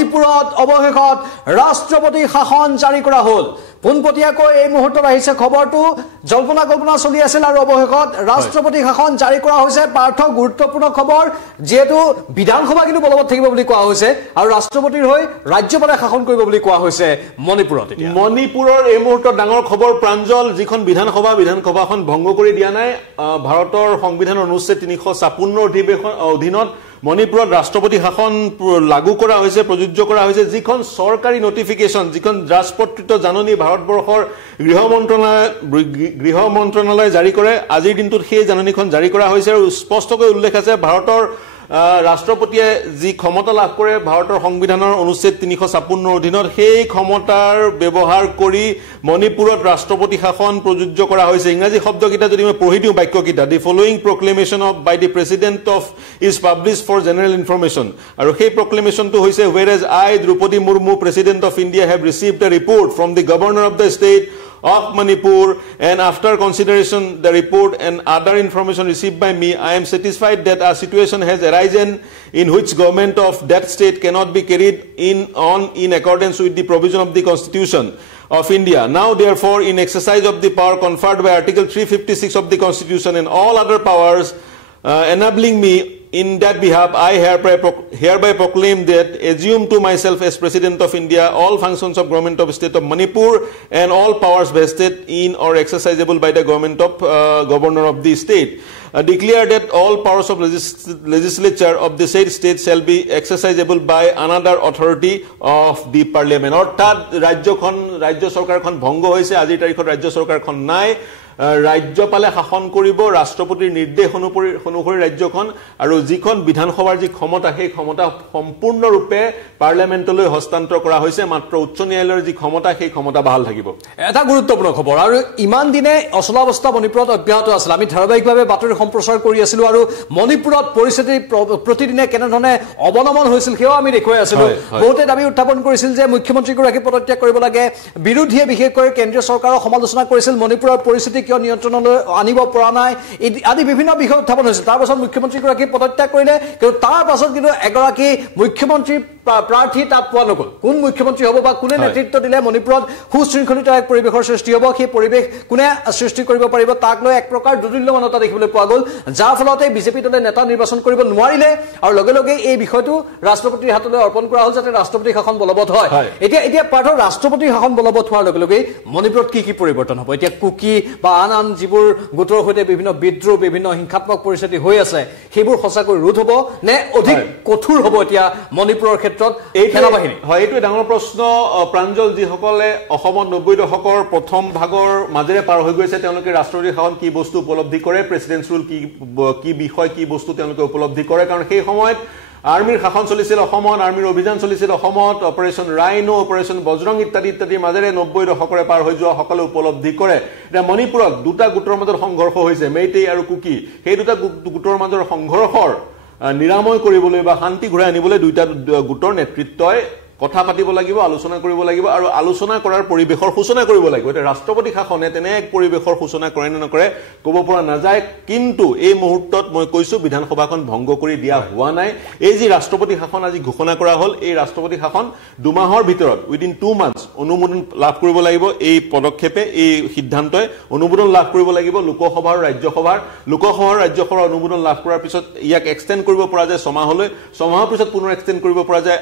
মণিপুৰত অৱশেষত ৰাষ্ট্ৰপতি শাসন জাৰি কৰা হ'ল পোনপটীয়াকৈ এই মুহূৰ্তত আহিছে খবৰটো জল্পনা কল্পনা চলি আছিল আৰু অৱশেষত ৰাষ্ট্ৰপতি শাসন জাৰি কৰা হৈছে পাৰ্থ গুৰুত্বপূৰ্ণ খবৰ যেহেতু বিধানসভা কিন্তু বলবৎ থাকিব বুলি কোৱা হৈছে আৰু ৰাষ্ট্ৰপতিৰ হৈ ৰাজ্যপালে শাসন কৰিব বুলি কোৱা হৈছে মণিপুৰত মণিপুৰৰ এই মুহূৰ্তত ডাঙৰ খবৰ প্ৰাঞ্জল যিখন বিধানসভাখন ভংগ কৰি দিয়া নাই ভাৰতৰ সংবিধানৰ অনুচ্ছেদ 356 অধীনত মণিপুৰত ৰাষ্ট্ৰপতি শাসন লাগু কৰা হৈছে প্ৰযোজ্য কৰা হৈছে যিখন সৰকাৰি নটিফিকেশন যিখন ৰাষ্ট্ৰপতিত জাননী ভাৰতবৰ্ষৰ গৃহ মন্ত্ৰণালয় জাৰি কৰে আজিৰ দিনটোত সেই জাননীখন জাৰি কৰা হৈছে আৰু স্পষ্টকৈ উল্লেখ আছে ভাৰতৰ ৰাষ্ট্ৰপতিয়ে যি ক্ষমতা লাভ কৰে ভাৰতৰ সংবিধানৰ অনুচ্ছেদ 356 অধীনত সেই ক্ষমতাৰ ব্যৱহাৰ কৰি মণিপুৰত ৰাষ্ট্ৰপতি শাসন প্ৰযোজ্য কৰা হৈছে ইংৰাজী শব্দকিটা যদি মই পঢ়ি দিওঁ বাক্যকিটা the following proclamation of by the president of is published for general information আৰু সেই প্ৰক্লেমেশনটো হৈছে whereas I Draupadi Murmu president of India have received a report from the governor of the state of Manipur and after consideration the report and other information received by me I am satisfied that a situation has arisen in which government of that state cannot be carried in accordance with the provision of the constitution of India now therefore in exercise of the power conferred by article 356 of the constitution and all other powers enabling me in that behalf I hereby proclaim that assume to myself as president of India all functions of government of state of Manipur and all powers vested in or exercisable by the government of governor of the state declare that all powers of legislature of the said state shall be exercisable by another authority of the parliament অর্থাৎ রাজ্য সরকারখন ভঙ্গ হয়েছে আজিৰ তাৰিখত ৰাজ্য সৰকাৰখন নাই ৰাজ্যপালে শাসন কৰিব ৰাষ্ট্ৰপতিৰ নিৰ্দেশ অনুসৰি ৰাজ্যখন আৰু যিখন বিধানসভাৰ যি ক্ষমতা সেই ক্ষমতা সম্পূৰ্ণৰূপে পাৰ্লিমেণ্টলৈ হস্তান্তৰ কৰা হৈছে মাত্ৰ উচ্চ ন্যায়ালয়ৰ যি ক্ষমতা সেই ক্ষমতা বহাল থাকিব এটা গুৰুত্বপূৰ্ণ খবৰ আৰু ইমান দিনে অচলাৱস্থা মণিপুৰত অব্যাহত আছিল আমি ধাৰাবাহিকভাৱে বাতৰি সম্প্ৰচাৰ কৰি আছিলো আৰু মণিপুৰত পৰিস্থিতি প্ৰতিদিনে কেনেধৰণে অৱনমন হৈছিল সেয়া আমি দেখুৱাই আছিলো বহুতে দাবী উত্থাপন কৰিছিল যে মুখ্যমন্ত্ৰীগৰাকী পদত্যাগ কৰিব লাগে বিৰোধীয়ে বিশেষকৈ কেন্দ্ৰীয় চৰকাৰৰ সমালোচনা কৰিছিল মণিপুৰৰ পৰিস্থিতি কিয় নিয়ন্ত্ৰণলৈ আনিব পৰা নাই আদি বিভিন্ন বিষয় উত্থাপন হৈছিল তাৰ পাছত মুখ্যমন্ত্ৰীগৰাকী পদত্যাগ কৰিলে কিন্তু তাৰ পাছত কিন্তু এগৰাকী মুখ্যমন্ত্ৰী প্ৰাৰ্থী তাত পোৱা নগ'ল কোন মুখ্যমন্ত্ৰী হ'ব বা কোনে নেতৃত্ব দিলে মণিপুৰত সুশৃংখলিত এক পৰিৱেশৰ সৃষ্টি হ'ব সেই পৰিৱেশ কোনে সৃষ্টি কৰিব পাৰিব তাক লৈ এক প্ৰকাৰ দুৰ্দুল্যমানতা দেখিবলৈ পোৱা গ'ল যাৰ ফলতে বিজেপি দলে নেতা নিৰ্বাচন কৰিব নোৱাৰিলে আৰু লগে লগে এই বিষয়টো ৰাষ্ট্ৰপতিৰ হাতলৈ অৰ্পণ কৰা হ'ল যাতে ৰাষ্ট্ৰপতি শাসন বলবৎ হয় এতিয়া পাৰ্থৰ ৰাষ্ট্ৰপতি শাসন বলবৎ হোৱাৰ লগে লগে মণিপুৰত কি পৰিৱৰ্তন হ'ব এতিয়া কুকি বা আন যিবোৰ গোটৰ সৈতে বিভিন্ন বিদ্ৰোহ বিভিন্ন হিংসাত্মক পৰিস্থিতি হৈ আছে সেইবোৰ সঁচাকৈ ৰোধ হ'ব নে অধিক কঠোৰ হ'ব এতিয়া মণিপুৰৰ ক্ষেত্ৰত এই সেনাবাহিনী হয় এইটো ডাঙৰ প্ৰশ্ন প্ৰাঞ্জল যিসকলে অসমত 90 দশকৰ প্ৰথম ভাগৰ মাজেৰে পাৰ হৈ গৈছে তেওঁলোকে ৰাষ্ট্ৰপতি শাসন কি বস্তু উপলব্ধি কৰে প্ৰেসিডেন্ট ৰুল কি বিষয় কি বস্তু তেওঁলোকে উপলব্ধি কৰে কাৰণ সেই সময়ত আৰ্মিৰ শাসন চলিছিল অসমত আৰ্মিৰ অভিযান চলিছিল অসমত অপাৰেশন ৰাইনো অপাৰেশন বজৰং ইত্যাদিৰ মাজেৰে 90 দশকৰে পাৰ হৈ যোৱা সকলে উপলব্ধি কৰে এটা মণিপুৰত দুটা গোটৰ মাজত সংঘৰ্ষ হৈছে মেইটেই আৰু কুকি সেই দুটা গোটৰ মাজৰ সংঘৰ্ষৰ নিৰাময় কৰিবলৈ বা শান্তি ঘূৰাই আনিবলৈ দুটা গোটৰ নেতৃত্বই কথা পাতিব লাগিব আলোচনা কৰিব লাগিব আৰু আলোচনা কৰাৰ পৰিবেশৰ সূচনা কৰিব লাগিব এটা ৰাষ্ট্ৰপতি শাসনে তেনে এক পৰিবেশৰ সূচনা কৰে নে নকৰে ক'ব পৰা নাযায় কিন্তু এই মুহূৰ্তত মই কৈছো বিধানসভাখন ভংগ কৰি দিয়া হোৱা নাই এই যি ৰাষ্ট্ৰপতি শাসন আজি ঘোষণা কৰা হ'ল এই ৰাষ্ট্ৰপতি শাসন দুমাহৰ ভিতৰত উইদিন 2 months অনুমোদন লাভ কৰিব লাগিব এই পদক্ষেপে এই সিদ্ধান্তই অনুমোদন লাভ কৰিব লাগিব লোকসভাৰ ৰাজ্যসভাৰ অনুমোদন লাভ কৰাৰ পিছত ইয়াক এক্সটেন্ড কৰিব পৰা যায় ছমাহৰ পিছত পুনৰ এক্সটেন্ড কৰিব পৰা যায়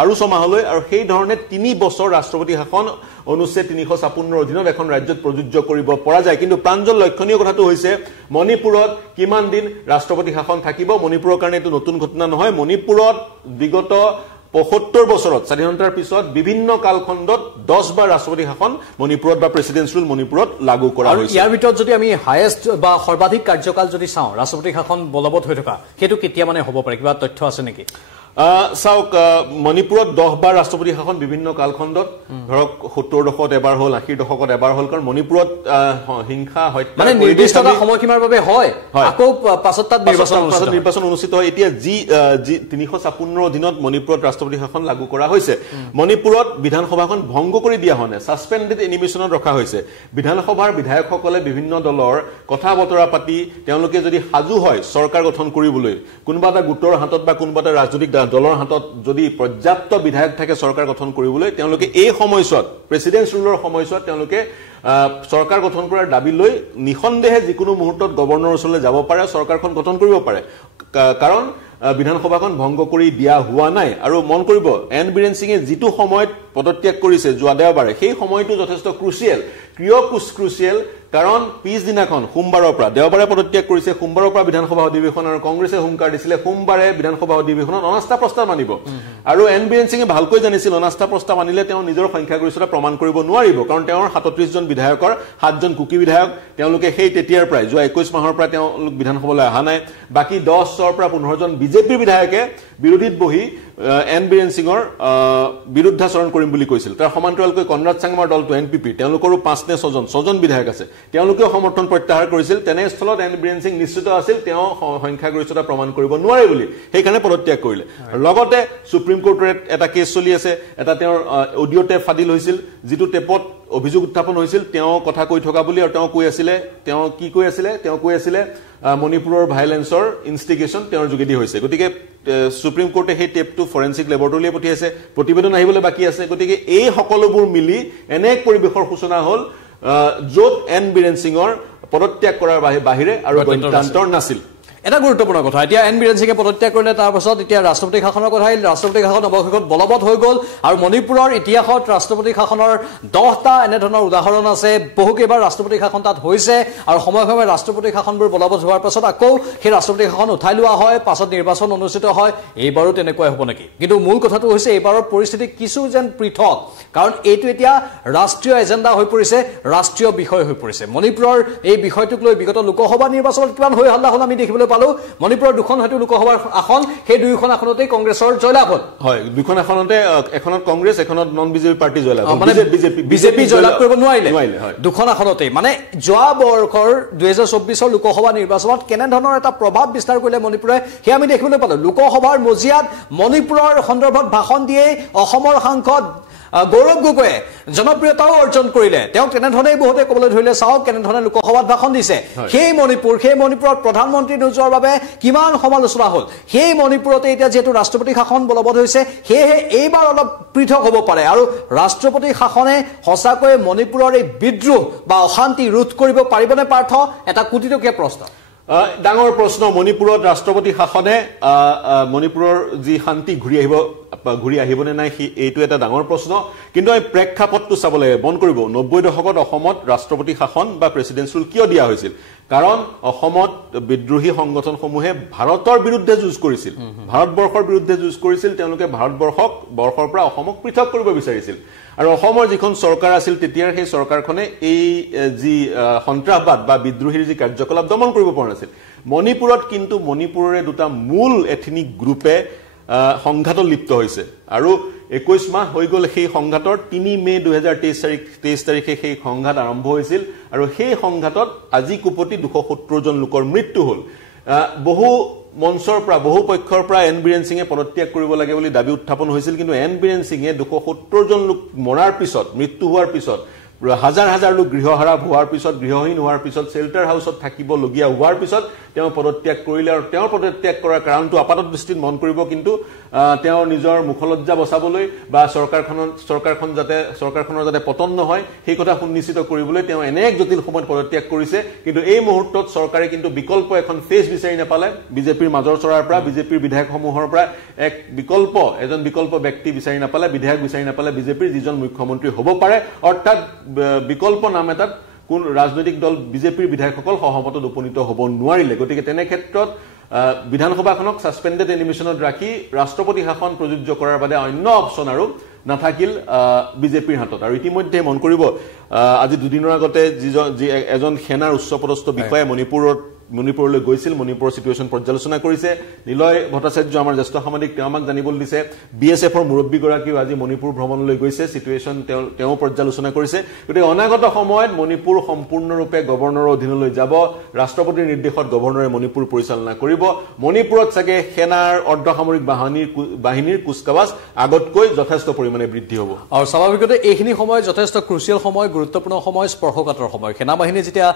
আৰু সমাহলৈ আৰু সেই ধৰণে 3 বছৰ ৰাষ্ট্ৰপতি শাসন অনুচ্ছেদ 356 অধীনত এখন ৰাজ্যত প্ৰযোজ্য কৰিব পৰা যায় কিন্তু প্ৰাঞ্জল লক্ষণীয় কথাটো হৈছে মণিপুৰত কিমান দিন ৰাষ্ট্ৰপতি শাসন থাকিব মণিপুৰৰ কাৰণে এটো নতুন ঘটনা নহয় মণিপুৰত বিগত 75 বছৰত স্বাধীনতাৰ পিছত বিভিন্ন কালখণ্ডত 10 বাৰ ৰাষ্ট্ৰপতি শাসন মণিপুৰত বা প্ৰেসিডেন্ট ৰুল মণিপুৰত লাগু কৰা হৈছে ইয়াৰ ভিতৰত যদি আমি হাইয়েষ্ট বা সৰ্বাধিক কাৰ্যকাল যদি চাওঁ ৰাষ্ট্ৰপতি শাসন বলবৎ হৈ থকা হেতু কেতিয়া মানে হ'ব পাৰে কিবা তথ্য আছে নেকি চাওক মণিপুৰত 10 বাৰ ৰাষ্ট্ৰপতি শাসন বিভিন্ন কালখণ্ডত ধৰক 70 দশকত এবাৰ হ'ল 80 দশকত এবাৰ হ'ল কাৰণ মণিপুৰত হিংসা হত্যা মানে নিৰ্দিষ্ট সময়সীমাৰ বাবে হয় আকৌ পাছত তাত নিৰ্বাচন অনুষ্ঠিত হয় এতিয়া যি 356 অধীনত মণিপুৰত ৰাষ্ট্ৰপতি শাসন লাগু কৰা হৈছে মণিপুৰত বিধানসভাখন ভংগ কৰি দিয়া হনে সাসপেন্ডেড এনিমেশনত ৰখা হৈছে বিধানসভাৰ বিধায়কসকলে বিভিন্ন দলৰ কথা বতৰা পাতি তেওঁলোকে যদি সাজু হয় চৰকাৰ গঠন কৰিবলৈ কোনবা এটা গোটৰ হাতত বা কোনবা এটা ৰাজনৈতিক দলৰ হাতত যদি পৰ্যাপ্ত বিধায়ক থাকে চৰকাৰ গঠন কৰিবলৈ তেওঁলোকে এই সময়ছোৱাত প্ৰেসিডেন্স ৰুলৰ সময়ছোৱাত তেওঁলোকে চৰকাৰ গঠন কৰাৰ দাবী লৈ নিখন্দেহে যিকোনো মুহূৰ্তত গভৰ্ণৰৰ ওচৰলৈ যাব পাৰে চৰকাৰখন গঠন কৰিব পাৰে কাৰণ বিধানসভাখন ভংগ কৰি দিয়া হোৱা নাই আৰু মন কৰিব এন বীৰেন সিঙে যেটো সময়ত পদত্যাগ কৰিছে যোৱা দেওবাৰে সেই সময়টো যথেষ্ট ক্ৰুচিয়েল ক্ৰুচিয়েল কাৰণ পিছ দিনাখন সোমবাৰৰ পৰা দেওবাৰে পদত্যাগ কৰিছে সোমবাৰৰ পৰা বিধানসভা অধিৱেশন আৰু কংগ্ৰেছে হুমকাৰ দিছিলে সোমবাৰে বিধানসভা অধিৱেশনত অনাস্থা প্ৰস্তাৱ মানিব আৰু এন বীৰেন সিঙে ভালকৈ জানিছিল অনাস্থা প্ৰস্তাৱ মানিলে তেওঁ নিজৰ সংখ্যাগৰিষ্ঠতা প্ৰমাণ কৰিব নোৱাৰিব কাৰণ তেওঁৰ 37 জন বিধায়কৰ 7 জন কুকি বিধায়ক তেওঁলোকে সেই তেতিয়াৰ প্ৰায় যোৱা 21 মাহৰ পৰা তেওঁলোক বিধানসভালৈ অহা নাই বাকি 10 পৰা 15 জন বিজেপি বিধায়কে বিৰোধীত বহি এন বীৰেন সিঙৰ বিৰুদ্ধাচৰণ কৰিম বুলি কৈছিল তাৰ সমান্তৰালকৈ কনৰাড চাংমাৰ দলটো এনপিপি তেওঁলোকৰো 5 নে 6 জন বিধায়ক আছে তেওঁলোকেও সমৰ্থন প্ৰত্যাহাৰ কৰিছিল তেনে স্থলত এন বীৰেন সিং নিশ্চিত আছিল তেওঁ সংখ্যাগৰিষ্ঠতা প্ৰমাণ কৰিব নোৱাৰে বুলি সেইকাৰণে পদত্যাগ কৰিলে লগতে সুপ্ৰিম কোৰ্টৰ এটা কেছ চলি আছে এটা তেওঁৰ অডিও টেপ ফাদিল হৈছিল যেটো টেপত অভিযোগ উত্থাপন হৈছিল তেওঁ কথা কৈ থকা বুলি আৰু তেওঁ কৈ আছিলে মণিপুৰৰ ভায়োলেন্সৰ ইনষ্টিগেশন তেওঁৰ যোগেদি হৈছে গতিকে সুপ্ৰিম কোৰ্টে সেই টেপটো ফৰেনসিক ল্যাবৰেটৰীলৈ পঠিয়াইছে প্ৰতিবেদন আহিবলৈ বাকি আছে গতিকে এই সকলোবোৰ মিলি এনে এক পৰিবেশৰ সূচনা হ'ল য'ত এন বীৰেন সিঙৰ পদত্যাগ কৰাৰ বাহিৰে আৰু গণতন্ত্ৰৰ নাছিল এটা গুৰুত্বপূৰ্ণ কথা এতিয়া এন বীৰেন সিঙে পদত্যাগ কৰিলে তাৰ পাছত এতিয়া ৰাষ্ট্ৰপতি শাসনৰ কথা আহিল ৰাষ্ট্ৰপতি শাসন অৱশেষত বলবৎ হৈ গ'ল আৰু মণিপুৰৰ ইতিহাসত ৰাষ্ট্ৰপতি শাসনৰ 10টা এনে ধৰণৰ উদাহৰণ আছে বহুকেইবাৰ ৰাষ্ট্ৰপতি শাসন তাত হৈছে আৰু সময়ে ৰাষ্ট্ৰপতি শাসনবোৰ বলবৎ হোৱাৰ পাছত আকৌ সেই ৰাষ্ট্ৰপতি শাসন উঠাই লোৱা হয় পাছত নিৰ্বাচন অনুষ্ঠিত হয় এইবাৰো তেনেকৈ হ'ব নেকি কিন্তু মূল কথাটো হৈছে এইবাৰৰ পৰিস্থিতি কিছু যেন পৃথক কাৰণ এইটো এতিয়া ৰাষ্ট্ৰীয় এজেন্ডা হৈ পৰিছে ৰাষ্ট্ৰীয় বিষয় হৈ পৰিছে মণিপুৰৰ এই বিষয়টোক লৈ বিগত লোকসভা নিৰ্বাচনত কিমান হৈ হল্লা হ'ল আমি দেখিবলৈ পালো মণিপুৰৰ দুখন হয়তো লোকসভাৰ আসন সেই দুইখন আসনতে কংগ্ৰেছৰ জয়লাভ হ'ল হয় দুইখন আসনতে এখনত কংগ্ৰেছ এখনত নন বিজেপি পাৰ্টি জয়লাভ মানে বিজেপি জয়লাভ কৰিব নোৱাৰিলে দুখন আসনতে মানে যোৱা বৰ্ষৰ 2024 লোকসভা নিৰ্বাচনত কেনে ধৰণৰ এটা প্ৰভাৱ বিস্তাৰ কৰিলে মণিপুৰে হে আমি দেখিবলৈ পালো লোকসভাৰ মজিয়াত মণিপুৰৰ সন্দৰ্ভত ভাষণ দিয়ে অসমৰ সাংসদ গৌৰৱ গগৈয়ে জনপ্ৰিয়তাও অৰ্জন কৰিলে তেওঁ কেনে ধৰণে বহুতে ক'বলৈ ধৰিলে চাওক কেনে ধৰণে লোকসভাত ভাষণ দিছে সেই মণিপুৰত প্ৰধানমন্ত্ৰী নোযোৱাৰ বাবে কিমান সমালোচনা হ'ল সেই মণিপুৰতে এতিয়া যেটো ৰাষ্ট্ৰপতি শাসন বলবৎ হৈছে সেয়ে এইবাৰ অলপ পৃথক হ'ব পাৰে আৰু ৰাষ্ট্ৰপতি শাসনে হসাকৈ মণিপুৰৰ এই বিদ্ৰোহ বা অশান্তি ৰোধ কৰিব পাৰিবনে পাৰ্থ এটা কোটিটকীয়া প্ৰশ্ন ডাঙৰ প্ৰশ্ন মণিপুৰত ৰাষ্ট্ৰপতি শাসনে মণিপুৰৰ যি শান্তি ঘূৰি আহিবনে নাই এইটো এটা ডাঙৰ প্ৰশ্ন কিন্তু এই প্ৰেক্ষাপটটো চাব লাগে মন কৰিব 90 দশকত অসমত ৰাষ্ট্ৰপতি শাসন বা প্ৰেসিডেন্স ৰুল কিয় দিয়া হৈছিল কাৰণ অসমত বিদ্ৰোহী সংগঠনসমূহে ভাৰতৰ বিৰুদ্ধে যুঁজ কৰিছিল ভাৰতবৰ্ষৰ বিৰুদ্ধে যুঁজ কৰিছিল তেওঁলোকে ভাৰতবৰ্ষৰ পৰা অসমক পৃথক কৰিব বিচাৰিছিল আৰু অসমৰ যিখন চৰকাৰ আছিল তেতিয়াৰ সেই চৰকাৰখনে এই যি সন্ত্ৰাসবাদ বা বিদ্ৰোহীৰ যি কাৰ্যকলাপ দমন কৰিব পৰা নাছিল মণিপুৰত কিন্তু মণিপুৰৰে দুটা মূল এথনিক গ্ৰুপে সংঘাতত লিপ্ত হৈছে আৰু 21 মাহ হৈ গ'ল সেই সংঘাতৰ 3 মে 2023 তাৰিখে সেই সংঘাত আৰম্ভ হৈছিল আৰু সেই সংঘাতত আজি কুপতি 270 জন লোকৰ মৃত্যু হ'ল বহু মঞ্চৰ পৰা বহু পক্ষৰ পৰা এন বীৰেন সিঙে পদত্যাগ কৰিব লাগে বুলি দাবী উত্থাপন হৈছিল কিন্তু এন বীৰেন সিঙে 270 জন লোক মৰাৰ পিছত মৃত্যু হোৱাৰ পিছত হাজাৰ লোক গৃহহাৰা হোৱাৰ পিছত গৃহহীন হোৱাৰ পিছত শেল্টাৰ হাউছত থাকিবলগীয়া হোৱাৰ পিছত তেওঁ পদত্যাগ কৰিলে আৰু তেওঁৰ পদত্যাগ কৰাৰ কাৰণটো আপাতত দৃষ্টিত মন কৰিব কিন্তু তেওঁৰ নিজৰ মুখলজ্জা বচাবলৈ বা চৰকাৰখনৰ যাতে পতন নহয় সেই কথা সুনিশ্চিত কৰিবলৈ তেওঁ এনে এক জটিল সময়ত পদত্যাগ কৰিছে কিন্তু এই মুহূৰ্তত চৰকাৰে কিন্তু বিকল্প এখন ফেচ বিচাৰি নাপালে বিজেপিৰ মাজৰ চৰাৰ পৰা বিজেপিৰ বিধায়কসমূহৰ পৰা এজন বিকল্প ব্যক্তি বিচাৰি নাপালে বিধায়ক বিচাৰি নাপালে বিজেপিৰ যিজন মুখ্যমন্ত্ৰী হ'ব পাৰে অৰ্থাৎ বিকল্প নাম এটাত কোন ৰাজনৈতিক দল বিজেপিৰ বিধায়কসকল সহমতত উপনীত হ'ব নোৱাৰিলে গতিকে তেনে ক্ষেত্ৰত বিধানসভাখনক সাসপেন্ডেড এনিমেশনত ৰাখি ৰাষ্ট্ৰপতি শাসন প্ৰযোজ্য কৰাৰ বাবে অন্য অপচন আৰু নাথাকিল বিজেপিৰ হাতত আৰু ইতিমধ্যে মন কৰিব আজি দুদিনৰ আগতে যি এজন সেনাৰ উচ্চপদস্থ বিষয়া মণিপুৰলৈ গৈছিল মণিপুৰৰ সিচুৱেচন পৰ্যালোচনা কৰিছে নিলয় ভট্টাচাৰ্য আমাৰ জ্যেষ্ঠ সাংবাদিক তেওঁ আমাক জানিবলৈ দিছে বিএছএফৰ মুৰব্বীগৰাকীও আজি মণিপুৰ ভ্ৰমণলৈ গৈছে সিচুৱেচন তেওঁ পৰ্যালোচনা কৰিছে গতিকে অনাগত সময়ত মণিপুৰ সম্পূৰ্ণৰূপে গভৰ্ণৰৰ অধীনলৈ যাব ৰাষ্ট্ৰপতিৰ নিৰ্দেশত গভৰ্ণৰে মণিপুৰ পৰিচালনা কৰিব মণিপুৰত চাগে সেনাৰ অৰ্ধসামৰিক বাহিনীৰ কুচকাৱাজ আগতকৈ যথেষ্ট পৰিমাণে বৃদ্ধি হ'ব আৰু স্বাভাৱিকতে এইখিনি সময় যথেষ্ট ক্ৰুচিয়েল সময় গুৰুত্বপূৰ্ণ সময় স্পৰ্শকাতৰ সময় সেনা বাহিনী যেতিয়া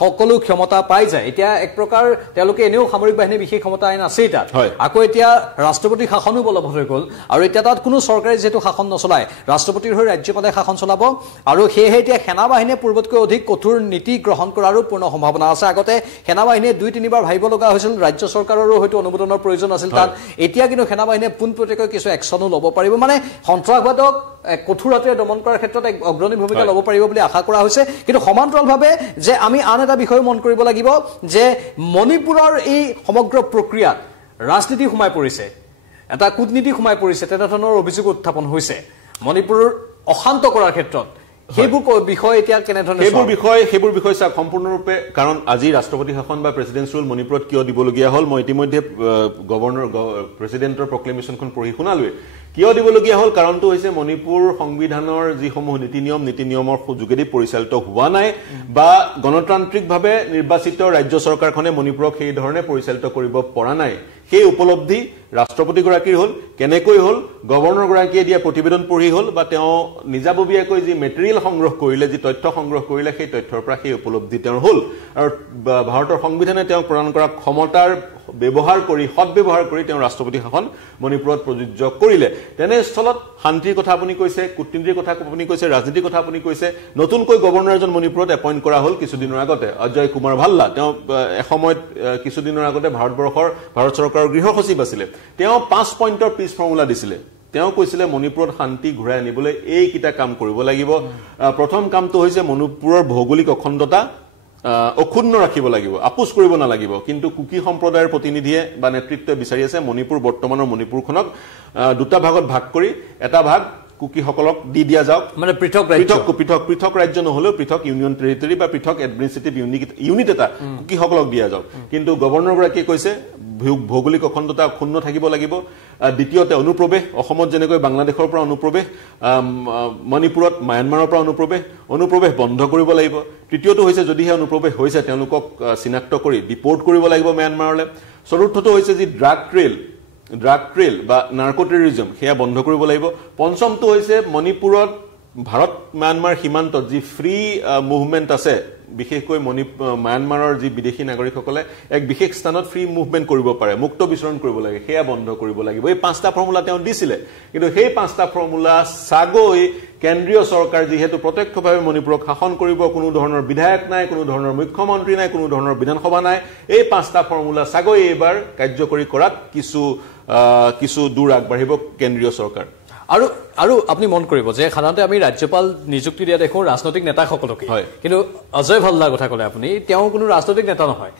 সকলো ক্ষমতা পাই যায় এতিয়া এতিয়া এক প্ৰকাৰ তেওঁলোকে এনেও সামৰিক বাহিনীৰ বিশেষ ক্ষমতা আইন আছেই তাত আকৌ এতিয়া ৰাষ্ট্ৰপতি শাসনো বলবৎ হৈ গ'ল আৰু এতিয়া তাত কোনো চৰকাৰে যেহেতু শাসন নচলায় ৰাষ্ট্ৰপতিৰ হৈ ৰাজ্যপালে শাসন চলাব আৰু সেয়েহে এতিয়া সেনাবাহিনীয়ে পূৰ্বতকৈ অধিক কঠোৰ নীতি গ্ৰহণ কৰাৰো পূৰ্ণ সম্ভাৱনা আছে আগতে সেনাবাহিনীয়ে 2-3 বাৰ ভাবিব লগা হৈছিল ৰাজ্য চৰকাৰৰো হয়তো অনুমোদনৰ প্ৰয়োজন আছিল তাত এতিয়া কিন্তু সেনাবাহিনীয়ে পোনপটীয়াকৈ কিছু একশ্যনো ল'ব পাৰিব মানে সন্ত্ৰাসবাদক কঠোৰতাৰে দমন কৰাৰ ক্ষেত্ৰত এক অগ্ৰণী ভূমিকা ল'ব পাৰিব বুলি আশা কৰা হৈছে কিন্তু সমান্তৰালভাৱে যে আমি আন এটা বিষয় মন কৰিব লাগিব যে মণিপুৰৰ এই সমগ্ৰ প্ৰক্ৰিয়াত ৰাজনীতি সোমাই পৰিছে এটা কূটনীতি সোমাই পৰিছে তেনেধৰণৰ অভিযোগ উত্থাপন হৈছে মণিপুৰ অশান্ত কৰাৰ ক্ষেত্ৰত সেইবোৰ বিষয় এতিয়া কেনেধৰণে সেইবোৰ বিষয় চাওক সম্পূৰ্ণৰূপে কাৰণ আজি ৰাষ্ট্ৰপতি শাসন বা প্ৰেচিডেন্ট ৰুল মণিপুৰত কিয় দিবলগীয়া হ'ল মই ইতিমধ্যে গভৰ্ণৰ প্ৰেচিডেন্টৰ প্ৰক্লেমেশ্যনখন পঢ়ি শুনালোৱে কিয় দিবলগীয়া হ'ল কাৰণটো হৈছে মণিপুৰ সংবিধানৰ যিসমূহ নীতি নিয়মৰ যোগেদি পৰিচালিত হোৱা নাই বা গণতান্ত্ৰিকভাৱে নিৰ্বাচিত ৰাজ্য চৰকাৰখনে মণিপুৰক সেই ধৰণে পৰিচালিত কৰিব পৰা নাই সেই উপলব্ধি ৰাষ্ট্ৰপতিগৰাকীৰ হ'ল কেনেকৈ হ'ল গভৰ্ণৰগৰাকীয়ে দিয়া প্ৰতিবেদন পঢ়ি হ'ল বা তেওঁ নিজাববীয়াকৈ যি মেটেৰিয়েল সংগ্ৰহ কৰিলে যি তথ্য সংগ্ৰহ কৰিলে সেই তথ্যৰ পৰা সেই উপলব্ধি তেওঁৰ হ'ল আৰু ভাৰতৰ সংবিধানে তেওঁক প্ৰদান কৰা ক্ষমতাৰ ব্যৱহাৰ কৰি সদ্ব্যৱহাৰ কৰি তেওঁ ৰাষ্ট্ৰপতি শাসন মণিপুৰত প্ৰযোজ্য কৰিলে তেনেস্থলত শান্তিৰ কথা আপুনি কৈছে কূটনীতিৰ কথা আপুনি কৈছে ৰাজনীতিৰ কথা আপুনি কৈছে নতুনকৈ গভৰ্ণৰ এজন মণিপুৰত এপইণ্ট কৰা হ'ল কিছুদিনৰ আগতে অজয় কুমাৰ ভাল্লা তেওঁ এসময়ত কিছুদিনৰ আগতে ভাৰত চৰকাৰৰ গৃহ সচিব আছিলে তেওঁ 5 পইণ্টৰ পিছ ফৰ্মুলা দিছিলে তেওঁ কৈছিলে মণিপুৰত শান্তি ঘূৰাই আনিবলৈ এইকেইটা কাম কৰিব লাগিব প্ৰথম কামটো হৈছে মণিপুৰৰ ভৌগোলিক অখণ্ডতা অক্ষুণ্ণ ৰাখিব লাগিব আপোচ কৰিব নালাগিব কিন্তু কুকি সম্প্ৰদায়ৰ প্ৰতিনিধিয়ে বা নেতৃত্বই বিচাৰি আছে মণিপুৰ বৰ্তমানৰ মণিপুৰখনক দুটা ভাগত ভাগ কৰি এটা ভাগ কুকিসকলক দি দিয়া যাওক মানে পৃথক ৰাজ্য নহলেও পৃথক ইউনিয়ন টেৰিটৰী বা পৃথক এডমিনিষ্ট্ৰেটিভ ইউনিট এটা কুকিসকলক দিয়া যাওক কিন্তু গভৰ্ণৰগৰাকীয়ে কৈছে ভৌগোলিক অখণ্ডতা অক্ষুণ্ণ থাকিব লাগিব দ্বিতীয়তে অনুপ্ৰৱেশ অসমত যেনেকৈ বাংলাদেশৰ পৰা অনুপ্ৰৱেশ মণিপুৰত মায়ানমাৰৰ পৰা অনুপ্ৰৱেশ বন্ধ কৰিব লাগিব তৃতীয়টো হৈছে যদিহে অনুপ্ৰৱেশ হৈছে তেওঁলোকক চিনাক্ত কৰি ডিপৰ্ট কৰিব লাগিব মায়ানমাৰলৈ চতুৰ্থটো হৈছে যি ড্ৰাগ ট্ৰেইল বা নাৰ্কো টেৰৰিজম সেয়া বন্ধ কৰিব লাগিব পঞ্চমটো হৈছে মণিপুৰত ভাৰত মায়ানমাৰ সীমান্তত যি ফ্ৰী মুভমেণ্ট আছে বিশেষকৈ মায়ানমাৰৰ যি বিদেশী নাগৰিকসকলে এক বিশেষ স্থানত ফ্ৰী মুভমেণ্ট কৰিব পাৰে মুক্ত বিচৰণ কৰিব লাগে সেয়া বন্ধ কৰিব লাগিব এই 5টা ফৰ্মুলা তেওঁ দিছিলে কিন্তু সেই 5টা ফৰ্মুলা সাগৈ কেন্দ্ৰীয় চৰকাৰ যিহেতু প্ৰত্যক্ষভাৱে মণিপুৰক শাসন কৰিব কোনো ধৰণৰ বিধায়ক নাই কোনো ধৰণৰ মুখ্যমন্ত্ৰী নাই কোনো ধৰণৰ বিধানসভা নাই এই 5টা ফৰ্মুলা সাগৈ এইবাৰ কাৰ্যকৰী কৰাত কিছু দূৰ আগবাঢ়িব কেন্দ্ৰীয় চৰকাৰ আৰু আপুনি মন কৰিব যে সাধাৰণতে আমি ৰাজ্যপাল নিযুক্তি দিয়া দেখো ৰাজনৈতিক নেতাসকলকে কিন্তু অজয় ভাল্লাৰ কথা ক'লে আপুনি তেওঁ কোনো ৰাজনৈতিক নেতা নহয়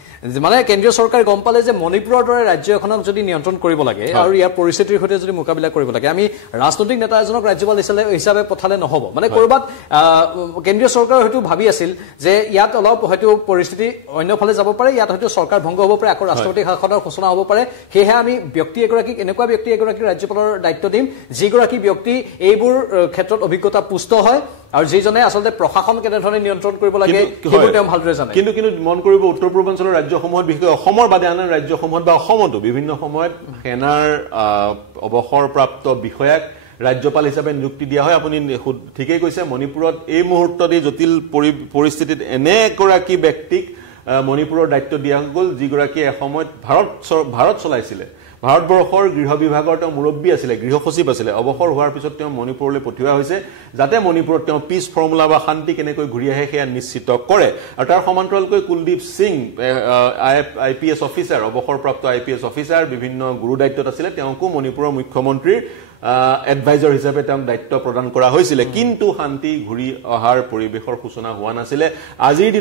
মানে কেন্দ্ৰীয় চৰকাৰে গম পালে যে মণিপুৰৰ দৰে ৰাজ্য এখনক যদি নিয়ন্ত্ৰণ কৰিব লাগে আৰু ইয়াৰ পৰিস্থিতিৰ সৈতে যদি মোকাবিলা কৰিব লাগে আমি ৰাজনৈতিক নেতা এজনক ৰাজ্যপাল হিচাপে পঠালে নহ'ব মানে ক'ৰবাত কেন্দ্ৰীয় চৰকাৰে হয়তো ভাবি আছিল যে ইয়াত অলপ হয়তো পৰিস্থিতি অন্যফালে যাব পাৰে ইয়াত হয়তো চৰকাৰ ভংগ হ'ব পাৰে আকৌ ৰাষ্ট্ৰপতি শাসনৰ সূচনা হ'ব পাৰে সেয়েহে আমি এনেকুৱা ব্যক্তি এগৰাকীক ৰাজ্যপালৰ দায়িত্ব দিম যিগৰাকী ব্যক্তি এইবোৰ ক্ষেত্ৰত অভিজ্ঞতা পুষ্ট হয় আৰু যিজনে আচলতে প্ৰশাসন কেনেধৰণে নিয়ন্ত্ৰণ কৰিব লাগে সেইবোৰ তেওঁ ভালদৰে জানে কিন্তু মন কৰিব উত্তৰ পূৰ্বাঞ্চলৰ ৰাজ্যসমূহত বিশেষকৈ অসমৰ বাদে আন ৰাজ্যসমূহত বা অসমতো বিভিন্ন সময়ত সেনাৰ অৱসৰপ্ৰাপ্ত বিষয়াক ৰাজ্যপাল হিচাপে নিযুক্তি দিয়া হয় আপুনি ঠিকেই কৈছে মণিপুৰত এই মুহূৰ্তত এই জটিল পৰিস্থিতিত এনে এগৰাকী ব্যক্তিক মণিপুৰৰ দায়িত্ব দিয়া গ'ল যিগৰাকীয়ে এসময়ত ভাৰত চলাইছিলে ভাৰতবৰ্ষৰ গৃহ বিভাগৰ তেওঁ মুৰব্বী আছিলে গৃহ সচিব আছিলে অৱসৰ হোৱাৰ পিছত তেওঁ মণিপুৰলৈ পঠিওৱা হৈছে যাতে মণিপুৰত তেওঁ পিছ ফৰ্মুলা বা শান্তি কেনেকৈ ঘূৰি আহে সেয়া নিশ্চিত কৰে আৰু তাৰ সমান্তৰালকৈ কুলদীপ সিং IPS অফিচাৰ অৱসৰপ্ৰাপ্ত IPS অফিচাৰ বিভিন্ন গুৰু দায়িত্বত আছিলে তেওঁকো মণিপুৰৰ মুখ্যমন্ত্ৰীৰ এডভাইজৰ হিচাপে তেওঁক দায়িত্ব প্ৰদান কৰা হৈছিলে কিন্তু শান্তি ঘূৰি অহাৰ পৰিৱেশৰ সূচনা হোৱা নাছিলে আজিৰ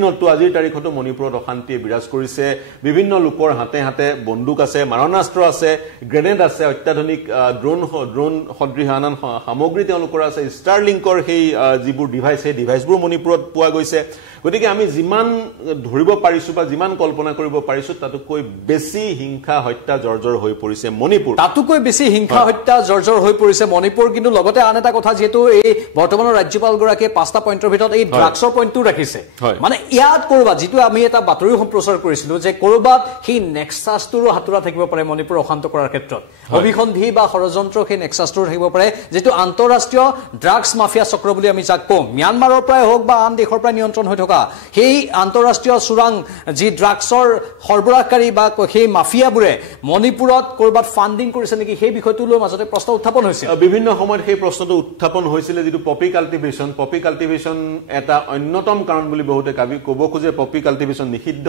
তাৰিখতো মণিপুৰত অশান্তিয়ে বিৰাজ কৰিছে বিভিন্ন লোকৰ হাতে হাতে বন্দুক আছে মাৰণাস্ত্ৰ আছে গ্ৰেনেড আছে অত্যাধুনিক ড্ৰোন সদৃশ আন সামগ্ৰী তেওঁলোকৰ আছে ষ্টাৰলিংকৰ সেই যিবোৰ ডিভাইচ সেই ডিভাইচবোৰ মণিপুৰত পোৱা গৈছে গতিকে আমি যিমান ধৰিব পাৰিছো বা যিমান কল্পনা কৰিব পাৰিছো তাতকৈ বেছি হিংসা হত্যা জৰ্জৰ হৈ পৰিছে মণিপুৰ তাতকৈ বেছি হিংসা হত্যা জৰ্জৰ হৈ পৰিছে মণিপুৰ কিন্তু লগতে আন এটা কথা যেহেতু এই বৰ্তমানৰ ৰাজ্যপালগৰাকীয়ে 5টা পইণ্টৰ ভিতৰত এই ড্ৰাগছৰ পইণ্টটো ৰাখিছে মানে ইয়াত কৰবাত যেটো আমি এটা বাতৰি সম্প্ৰচাৰ কৰিছিলো যে কৰবাত সেই নেক্সাছটোৰো হাতুৰা থাকিব পাৰে মণিপুৰ অশান্ত কৰাৰ ক্ষেত্ৰত অভিসন্ধি বা ষড়যন্ত্ৰ সেই নেক্সাছটোৰ থাকিব পাৰে যেটো আন্তঃৰাষ্ট্ৰীয় ড্ৰাগছ মাফিয়া চক্ৰ বুলি আমি যাক কম म्यांमाৰৰ পৰাই হোক বা আন দেশৰ পৰাই নিয়ন্ত্ৰণ হৈ থকা সেই আন্তঃৰাষ্ট্ৰীয় চুৰাং যি ড্ৰাগছৰ সৰবৰাহকাৰী বা সেই মাফিয়াবোৰে মণিপুৰত কৰবাত ফান্ডিং কৰিছে নেকি সেই বিষয়টোলৈ মাজতে প্ৰশ্ন উত্থাপন হৈছে বিভিন্ন সময়ত সেই প্ৰশ্নটো উত্থাপন হৈছিল যেটো পপি কাল্টিভেশন এটা অন্যতম কাৰণ বুলি বহুতে ক'ব খোজে পপি কাল্টিভেশন নিষিদ্ধ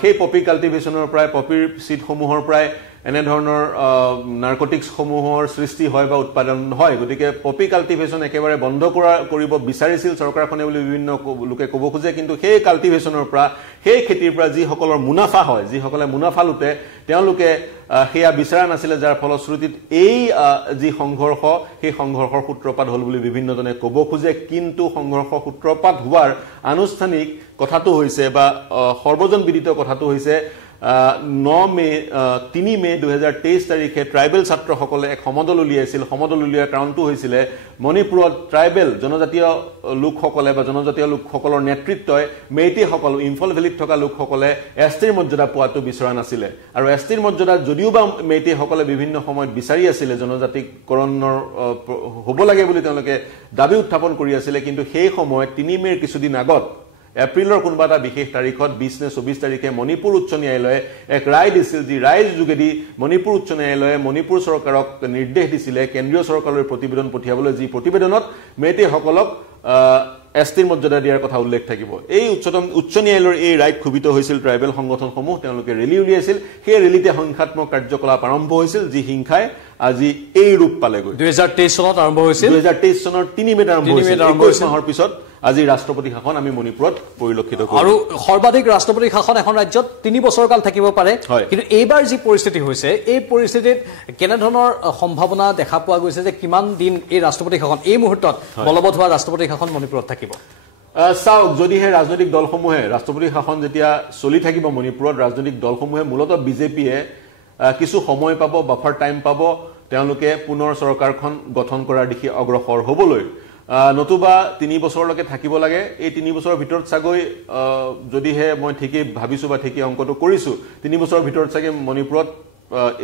সেই পপি কাল্টিভেশনৰ প্ৰায় পপিৰ সিড সমূহৰ প্ৰায় এনে ধৰণৰ নাৰ্কটিক্স সমূহৰ সৃষ্টি হয় বা উৎপাদন হয় গতিকে পপি কাল্টিভেশন একেবাৰে বন্ধ কৰিব বিচাৰিছিল চৰকাৰখনে বুলি বিভিন্ন লোকে ক'ব খোজে কিন্তু সেই কাল্টিভেশনৰ পৰা সেই খেতিৰ পৰা যি সকলৰ মুনাফা হয় যি সকলে মুনাফা লুটে তেওঁলোকে হেয়া বিচাৰা নাছিলে যাৰ ফলশ্ৰুতিত এই যি সংঘৰ্ষ সেই সংঘৰ্ষৰ সূত্ৰপাত হল বুলি বিভিন্নজনে ক'ব খোজে কিন্তু সংঘৰ্ষ সূত্ৰপাত হোৱাৰ আনুষ্ঠানিক কথাটো হৈছে বা সৰ্বজন বিদিত কথাটো হৈছে 3 মে 2023 তাৰিখে ট্ৰাইবেল ছাত্ৰসকলে এক সমদল উলিয়াইছিল সমদল উলিওৱাৰ কাৰণটো হৈছিল মণিপুৰত ট্ৰাইবেল জনজাতীয় লোকসকলে বা জনজাতীয় লোকসকলৰ নেতৃত্বই মেইটেসকল ইম্ফল ভেলীত থকা লোকসকলে এছটিৰ মৰ্যাদা পোৱাটো বিচৰা নাছিলে আৰু এছটিৰ মৰ্যাদা যদিও বা মেইটেসকলে বিভিন্ন সময়ত বিচাৰি আছিলে জনজাতিকৰণৰ হ'ব লাগে বুলি তেওঁলোকে দাবী উত্থাপন কৰি আছিলে কিন্তু সেই সময়ত 3 মেৰ কিছুদিন আগত এপ্ৰিলৰ কোনবা এটা বিশেষ তাৰিখত 20 নে 24 তাৰিখে মণিপুৰ উচ্চ ন্যায়ালয়ে এক ৰায় দিছিল যি ৰায়ৰ যোগেদি মণিপুৰ উচ্চ ন্যায়ালয়ে মণিপুৰ চৰকাৰক নিৰ্দেশ দিছিলে কেন্দ্ৰীয় চৰকাৰৰ প্ৰতিবেদন পঠিয়াবলৈ যি প্ৰতিবেদনত মেইটেসকলক এছটিৰ মৰ্যাদা দিয়াৰ কথা উল্লেখ থাকিব এই উচ্চ ন্যায়ালয়ৰ এই ৰায়ত ক্ষুভিত হৈছিল ট্ৰাইবেল সংগঠনসমূহ তেওঁলোকে ৰেলী উলিয়াইছিল সেই ৰেলীতে সংখ্যাত্মক কাৰ্যকলাপ আৰম্ভ হৈছিল যি হিংসাই আজি এই ৰূপ পালেগৈ 2023 চনত আৰম্ভ হৈছিল 2023 চনৰ 3 মেত আৰম্ভ হৈছিল 21 মাহৰ পিছত আজি ৰাষ্ট্ৰপতি শাসন আমি মণিপুৰত পৰিলক্ষিত কৰিছো আৰু সৰ্বাধিক ৰাষ্ট্ৰপতি শাসন এখন ৰাজ্যত 3 বছৰ কাল থাকিব পাৰে কিন্তু এইবাৰ যি পৰিস্থিতি হৈছে এই পৰিস্থিতিত কেনে ধৰণৰ সম্ভাৱনা দেখা পোৱা গৈছে যে কিমান দিন এই ৰাষ্ট্ৰপতি শাসন এই মুহূৰ্তত বলবৎ হোৱা ৰাষ্ট্ৰপতি শাসন মণিপুৰত থাকিব চাওক যদিহে ৰাজনৈতিক দলসমূহে ৰাষ্ট্ৰপতি শাসন যেতিয়া চলি থাকিব মণিপুৰত ৰাজনৈতিক দলসমূহে মূলতঃ বিজেপিয়ে কিছু সময় পাব বাফাৰ টাইম পাব তেওঁলোকে পুনৰ চৰকাৰখন গঠন কৰাৰ দিশে অগ্ৰসৰ হ'বলৈ নতুবা 3 বছৰলৈকে থাকিব লাগে এই 3 বছৰৰ ভিতৰত চাগৈ যদিহে মই ঠিকই ভাবিছো বা ঠিকই অংকটো কৰিছো 3 বছৰৰ ভিতৰত চাগে মণিপুৰত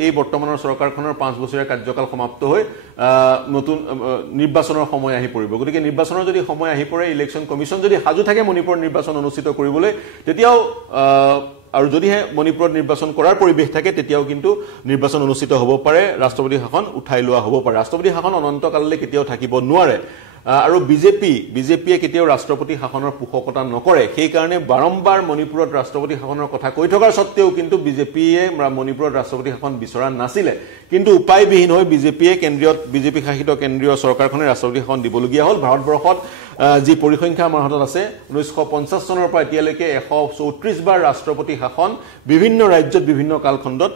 এই বৰ্তমানৰ চৰকাৰখনৰ 5 বছৰীয়া কাৰ্যকাল সমাপ্ত হৈ নতুন নিৰ্বাচনৰ সময় আহি পৰিব গতিকে নিৰ্বাচনৰ যদি সময় আহি পৰে ইলেকশ্যন কমিশন যদি হাজু থাকে মণিপুৰৰ নিৰ্বাচন অনুষ্ঠিত কৰিবলৈ তেতিয়াও আৰু যদিহে মণিপুৰত নিৰ্বাচন কৰাৰ পৰিবেশ থাকে তেতিয়াও কিন্তু নিৰ্বাচন অনুষ্ঠিত হ'ব পাৰে ৰাষ্ট্ৰপতি শাসন উঠাই লোৱা হ'ব পাৰে ৰাষ্ট্ৰপতি শাসন অনন্তকাললৈ কেতিয়াও থাকিব নোৱাৰে আৰু বিজেপিয়ে কেতিয়াও ৰাষ্ট্ৰপতি শাসনৰ পোষকতা নকৰে সেই কাৰণে বাৰম্বাৰ মণিপুৰত ৰাষ্ট্ৰপতি শাসনৰ কথা কৈ থকাৰ সত্ত্বেও কিন্তু বিজেপিয়ে মণিপুৰত ৰাষ্ট্ৰপতি শাসন বিচৰা নাছিলে কিন্তু উপায়বিহীন হৈ বিজেপি শাসিত কেন্দ্ৰীয় চৰকাৰখনে ৰাষ্ট্ৰপতি শাসন দিবলগীয়া হ'ল ভাৰতবৰ্ষত যি পৰিসংখ্যা আমাৰ হাতত আছে 1950 চনৰ পৰা এতিয়ালৈকে 134 বাৰ ৰাষ্ট্ৰপতি শাসন বিভিন্ন ৰাজ্যত বিভিন্ন কালখণ্ডত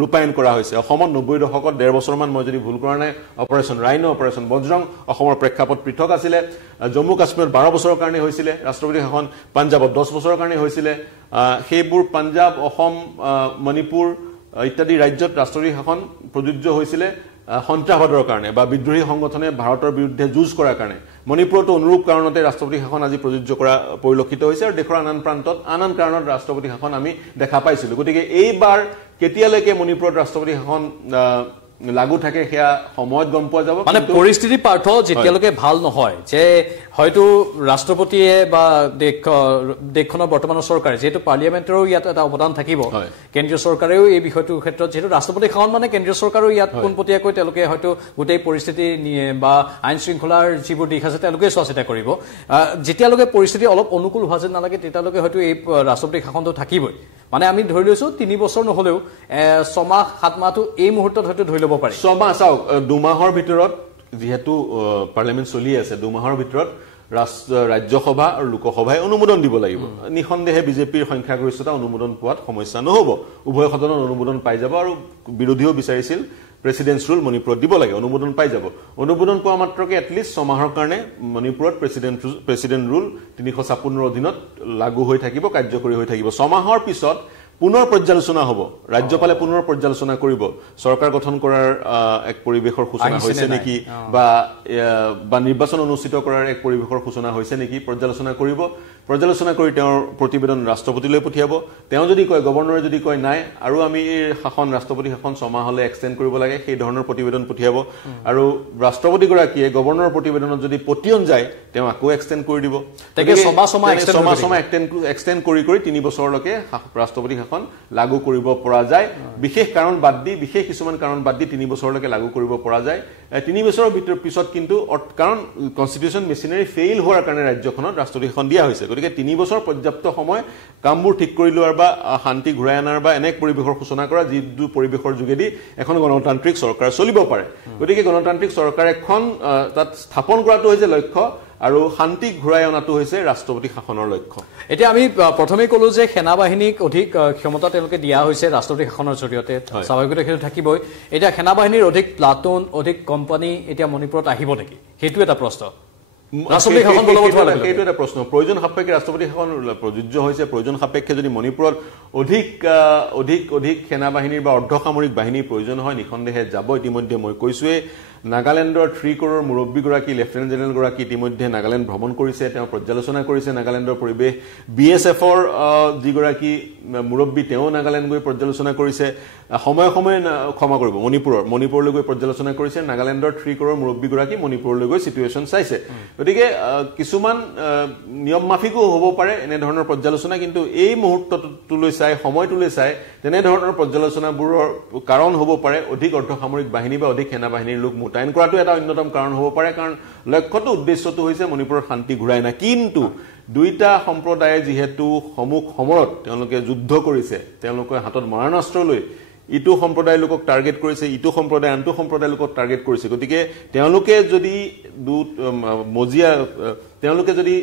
ৰূপায়ণ কৰা হৈছে অসমত 90 দশকত 1.5 বছৰমান মই যদি ভুল কৰা নাই অপাৰেচন ৰাইনো অপাৰেচন বজ্ৰং অসমৰ প্ৰেক্ষাপট পৃথক আছিলে জম্মু কাশ্মীৰত 12 বছৰৰ কাৰণে হৈছিলে ৰাষ্ট্ৰপতি শাসন পাঞ্জাবত 10 বছৰৰ কাৰণে হৈছিলে সেইবোৰ পাঞ্জাব অসম মণিপুৰ ইত্যাদি ৰাজ্যত ৰাষ্ট্ৰপতি শাসন প্ৰযোজ্য হৈছিলে সন্ত্ৰাসবাদৰ কাৰণে বা বিদ্ৰোহী সংগঠনে ভাৰতৰ বিৰুদ্ধে যুঁজ কৰাৰ কাৰণে মণিপুৰতো অনুৰূপ কাৰণতে ৰাষ্ট্ৰপতি শাসন আজি প্ৰযোজ্য কৰা পৰিলক্ষিত হৈছে আৰু দেশৰ আন প্ৰান্তত আন কাৰণত ৰাষ্ট্ৰপতি শাসন আমি দেখা পাইছিলো গতিকে এইবাৰ কেতিয়ালৈকে মণিপুৰত ৰাষ্ট্ৰপতি শাসন লাগু থাকে সেয়া সময়ত গম পোৱা যাব মানে পৰিস্থিতি পাৰ্থ যেতিয়ালৈকে ভাল নহয় যে হয়তো ৰাষ্ট্ৰপতিয়ে বা দেশখনৰ বৰ্তমানৰ চৰকাৰে যেহেতু পাৰ্লিয়ামেণ্টৰো ইয়াত এটা অৱদান থাকিব কেন্দ্ৰীয় চৰকাৰেও এই বিষয়টোৰ ক্ষেত্ৰত যেহেতু ৰাষ্ট্ৰপতি শাসন মানে কেন্দ্ৰীয় চৰকাৰেও ইয়াত পোনপটীয়াকৈ তেওঁলোকে হয়তো গোটেই পৰিস্থিতি বা আইন শৃংখলাৰ যিবোৰ দিশ আছে তেওঁলোকে চোৱা চিতা কৰিব যেতিয়ালৈকে পৰিস্থিতি অলপ অনুকূল হোৱা যেন নালাগে তেতিয়ালৈকে হয়তো এই ৰাষ্ট্ৰপতি শাসনটো থাকিবই মানে আমি ধৰি লৈছো 3 বছৰ নহলেও 6 মাহ 7 মাহটো এই মুহূৰ্তত হয়তো ধৰি ল'ব পাৰি 6 মাহ চাওক 2 মাহৰ ভিতৰত যেহেতু পাৰ্লিয়ামেণ্ট চলি আছে 2 মাহৰ ভিতৰত ৰাজ্যসভা আৰু লোকসভাই অনুমোদন দিব লাগিব নিখন্দেহে বিজেপিৰ সংখ্যাগৰিষ্ঠতা অনুমোদন পোৱাত সমস্যা নহব উভয় সদনৰ অনুমোদন পাই যাব আৰু বিৰোধীও বিচাৰিছিল প্ৰেসিডেন্স ৰুল মণিপুৰত দিব লাগে অনুমোদন পাই যাব অনুমোদন পোৱা মাত্ৰকে এটলিষ্ট 6 মাহৰ কাৰণে মণিপুৰত প্ৰেসিডেন্ট ৰুল 356 অধীনত লাগু হৈ থাকিব কাৰ্যকৰী হৈ থাকিব 6 মাহৰ পিছত পুনৰ পৰ্যালোচনা হ'ব ৰাজ্যপালে পুনৰ পৰ্যালোচনা কৰিব চৰকাৰ গঠন কৰাৰ এক পৰিবেশৰ সূচনা হৈছে নেকি বা নিৰ্বাচন অনুষ্ঠিত কৰাৰ এক পৰিবেশৰ সূচনা হৈছে নেকি পৰ্যালোচনা কৰিব পৰ্যালোচনা কৰি তেওঁৰ প্ৰতিবেদন ৰাষ্ট্ৰপতিলৈ পঠিয়াব তেওঁ যদি কয় গভৰ্ণৰে যদি কয় নাই আৰু আমি এই শাসন ৰাষ্ট্ৰপতি শাসন 6 মাহলৈ এক্সটেন্ড কৰিব লাগে সেই ধৰণৰ প্ৰতিবেদন পঠিয়াব আৰু ৰাষ্ট্ৰপতি গৰাকীয়ে গভৰ্ণৰৰ প্ৰতিবেদনত যদি পতিয়ন যায় তেওঁ আকৌ এক্সটেন্ড কৰি দিব তাকে 6 মাহ এক্সটেন্ড কৰি 3 বছৰলৈকে ৰাষ্ট্ৰপতি শাসন লাগু কৰিব পৰা যায় বিশেষ কাৰণ বাদ দি বিশেষ কিছুমান কাৰণ বাদ দি 3 বছৰলৈকে লাগু কৰিব পৰা যায় 3 বছৰৰ পিছত কিন্তু কাৰণ কনস্টিটিউশন মেচিনাৰী ফেইল হোৱাৰ কাৰণে ৰাজ্যখনত ৰাষ্ট্ৰপতি শাসন দিয়া হৈছে গতিকে 3 বছৰ পৰ্যাপ্ত সময় কামবোৰ ঠিক কৰি লোৱাৰ বা শান্তি ঘূৰাই আনাৰ বা এনে পৰিবেশৰ সূচনা কৰা যিটো পৰিবেশৰ যোগেদি এখন গণতান্ত্ৰিক চৰকাৰ চলিব পাৰে গতিকে গণতান্ত্ৰিক চৰকাৰ এখন তাত স্থাপন কৰাটো হৈছে লক্ষ্য আৰু শান্তি ঘূৰাই অনাটো হৈছে ৰাষ্ট্ৰপতি শাসনৰ লক্ষ্য এতিয়া আমি প্ৰথমে কলো যে সেনাবাহিনীক অধিক ক্ষমতা তেওঁলোকে দিয়া হৈছে ৰাষ্ট্ৰপতি শাসনৰ জৰিয়তে স্বাভাৱিকতে সেইটো থাকিবই এতিয়া সেনাবাহিনীৰ অধিক প্লাটুন অধিক কোম্পানী এতিয়া মণিপুৰত আহিব নেকি সেইটো এটা প্ৰশ্ন ৰাষ্ট্ৰপতি শাসন বলবৎ হোৱাৰ সেইটো এটা প্ৰশ্ন প্ৰয়োজন সাপেক্ষে ৰাষ্ট্ৰপতি শাসন প্ৰযোজ্য হৈছে প্ৰয়োজন সাপেক্ষে যদি মণিপুৰত অধিক সেনাবাহিনীৰ বা অৰ্ধসামৰিক বাহিনীৰ প্ৰয়োজন হয় নিখন্দেহে যাব ইতিমধ্যে মই কৈছোৱে নাগালেণ্ডৰ 3 কৰোৰ মুৰব্বীগৰাকী লেফটেনেণ্ট জেনেৰেল গৰাকী ইতিমধ্যে নাগালেণ্ড ভ্ৰমণ কৰিছে তেওঁ পৰ্যালোচনা কৰিছে নাগালেণ্ডৰ পৰিৱেশ বিএছএফৰ যিগৰাকী মুৰব্বী তেওঁ নাগালেণ্ড গৈ পৰ্যালোচনা কৰিছে সময়ে সময়ে ক্ষমা কৰিব মণিপুৰলৈ গৈ পৰ্যালোচনা কৰিছে নাগালেণ্ডৰ 3 কৰোৰ মুৰব্বীগৰাকী মণিপুৰলৈ গৈ সিচুৱেশ্যন চাইছে গতিকে কিছুমান নিয়ম মাফিকো হ'ব পাৰে এনে ধৰণৰ পৰ্যালোচনা কিন্তু এই মুহূৰ্তটোলৈ চাই সময়টোলৈ চাই তেনে ধৰণৰ পৰ্যালোচনাবোৰৰ কাৰণ হ'ব পাৰে অধিক অৰ্ধসামৰিক বাহিনী বা অধিক সেনাবাহিনীৰ লোক মোতায়েন কৰাটো এটা অন্যতম কাৰণ হ'ব পাৰে কাৰণ লক্ষ্যটো উদ্দেশ্যটো হৈছে মণিপুৰৰ শান্তি ঘূৰাই না কিন্তু দুইটা সম্প্ৰদায়ে যিহেতু সমুখ সমৰত তেওঁলোকে যুদ্ধ কৰিছে তেওঁলোকে হাতত মৰণাস্ত্ৰ লৈ ইটো সম্প্ৰদায়ৰ লোকক টাৰ্গেট কৰিছে ইটো সম্প্ৰদায় আনটো সম্প্ৰদায়ৰ লোকক টাৰ্গেট কৰিছে গতিকে তেওঁলোকে যদি তেওঁলোকে যদি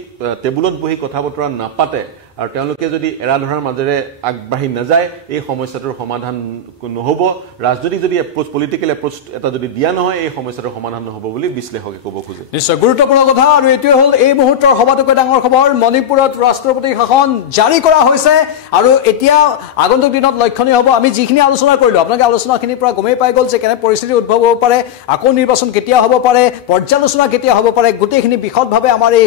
টেবুলত বহি কথা বতৰা নাপাতে আৰু তেওঁলোকে যদি এৰা ধৰাৰ মাজেৰে আগবাঢ়ি নাযায় এই সমস্যাটোৰ সমাধান নহব ৰাজনৈতিক যদি এপ্ৰোচ পলিটিক্যাল এপ্ৰোচ এটা যদি দিয়া নহয় এই সমস্যাটোৰ সমাধান নহব বুলি বিশ্লেষকে ক'ব খোজে নিশ্চয় গুৰুত্বপূৰ্ণ কথা আৰু এটোৱে হ'ল এই মুহূৰ্তৰ সবাতোকৈ ডাঙৰ খবৰ মণিপুৰত ৰাষ্ট্ৰপতি শাসন জাৰি কৰা হৈছে আৰু এতিয়া আগন্তুক দিনত লক্ষণীয় হ'ব আমি যিখিনি আলোচনা কৰিলো আপোনালোকে আলোচনাখিনিৰ পৰা গমেই পাই গ'ল যে কেনে পৰিস্থিতি উদ্ভৱ হ'ব পাৰে আকৌ নিৰ্বাচন কেতিয়া হ'ব পাৰে পৰ্যালোচনা কেতিয়া হ'ব পাৰে গোটেইখিনি বিশদভাৱে আমাৰ এই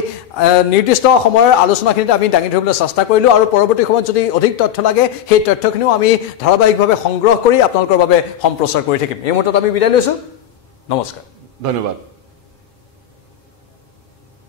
নিৰ্দিষ্ট সময়ৰ আলোচনাখিনিত আমি দাঙি ধৰিবলৈ চেষ্টা কৰিলো আৰু পৰৱৰ্তী সময়ত যদি অধিক তথ্য লাগে সেই তথ্যখিনিও আমি ধাৰাবাহিকভাৱে সংগ্ৰহ কৰি আপোনালোকৰ বাবে সম্প্ৰচাৰ কৰি থাকিম এই মুহূৰ্তত আমি বিদায় লৈছো নমস্কাৰ ধন্যবাদ